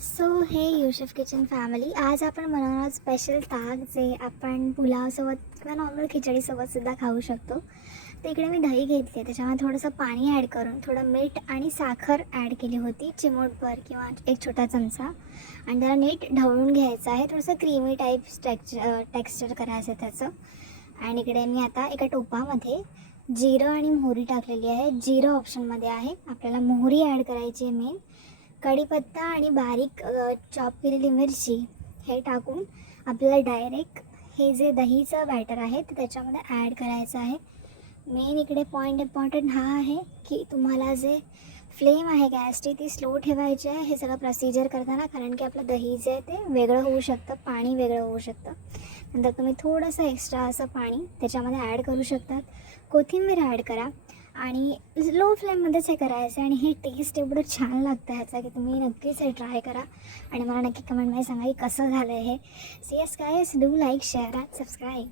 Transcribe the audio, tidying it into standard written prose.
So हे युशफ kitchen family, आज आपण बनवणार स्पेशल ताक जे आपण पुलावसोबत किंवा नॉर्मल खिचडीसोबतसुद्धा खाऊ शकतो. तर इकडे मी दही घेतली, त्याच्यामध्ये थोडंसं पाणी ॲड करून थोडं मीठ आणि साखर ॲड केली होती, चिमूटभर किंवा एक छोटा चमचा, आणि त्याला नीट ढवळून घ्यायचं आहे. थोडंसं क्रीमी टाईप टेक्स्चर करायचं आहे त्याचं. आणि इकडे मी आता एका टोपामध्ये जिरं आणि मोहरी टाकलेली आहे. जिरं ऑप्शनमध्ये आहे, आपल्याला मोहरी ॲड करायची आहे मेन. कढीपत्ता आणि बारीक चॉप केलेली मिरची हे टाकून आपल्याला डायरेक्ट हे जे दहीचं बॅटर आहे ते त्याच्यामध्ये ॲड करायचं आहे. मेन इकडे पॉईंट इम्पॉर्टंट हा आहे की तुम्हाला जे फ्लेम आहे गॅसची ती स्लो ठेवायची आहे हे सगळं प्रोसिजर करताना, कारण की आपलं दही जे आहे ते वेगळं होऊ शकतं, पाणी वेगळं होऊ शकतं. नंतर तुम्ही थोडंसं एक्स्ट्रा असं पाणी त्याच्यामध्ये ॲड करू शकतात. कोथिंबीर ॲड करा आणि लो फ्लेममध्येच हे करायचं आहे. आणि हे टेस्ट एवढं छान लागतं ह्याचा की तुम्ही नक्कीच हे ट्राय करा आणि मला नक्की कमेंटमध्ये सांगा की कसं झालं आहे हे. So yes guys, do like, share and subscribe.